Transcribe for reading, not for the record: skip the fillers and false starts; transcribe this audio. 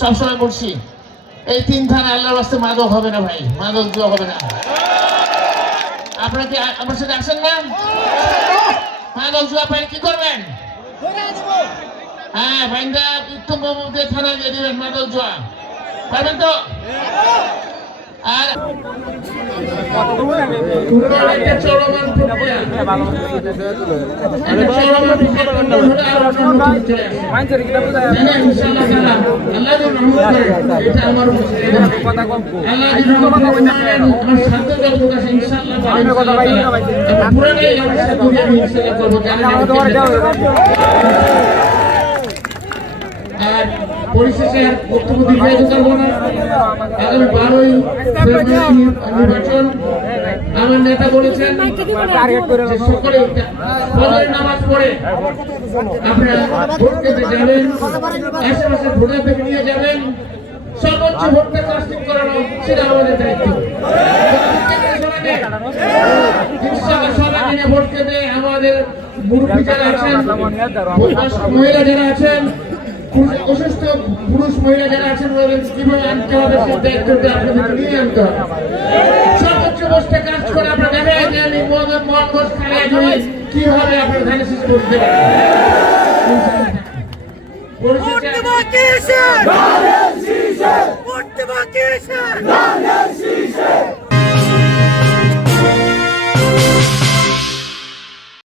সবসময় বলছি এই 3 থানা আল্লাহর রাস্তায় মাদক হবে না ভাই, মাদক জুয়া হবে না। আপনারা কি আমার সাথে আসেন না? মাদক জুয়া পাইলে কি করবেন? হ্যাঁ, ভাইন্দা উত্তম বাবুদের থানায় দিয়ে দিবেন মাদক জুয়া, পারবেন তো? আর চলমান প্রক্রিয়া আর পরিশেষে বক্তব্য দীর্ঘায়িত করবো না। আগামী 12ই ফেব্রুয়ারি নির্বাচন। আমার নেতা বলেছেন সকলে ফজরের নামাজ পড়ে আপনারা ভোট কেন্দ্রে যাবেন, আশেপাশে ভোটারদের নিয়ে যাবেন, সর্বোচ্চ ভোটটা কাস্টিং করানো সেটা আমাদের দায়িত্ব। সবাই ভোট কেন্দ্রে আমাদের মুরব্বী যারা আছেন, মহিলা যারা আছেন, অসুস্থ পুরুষ মহিলা যারা আছেন কিভাবে আনতে হবে সেই দায়িত্বটা আপনাদের নিয়ে আনতে হবে। সর্বোচ্চ বস্তে কাজ করে আপনারা দেখেন মনগঞ্জ খেলায় কিভাবে আপনারা ধানের করতে পারেন।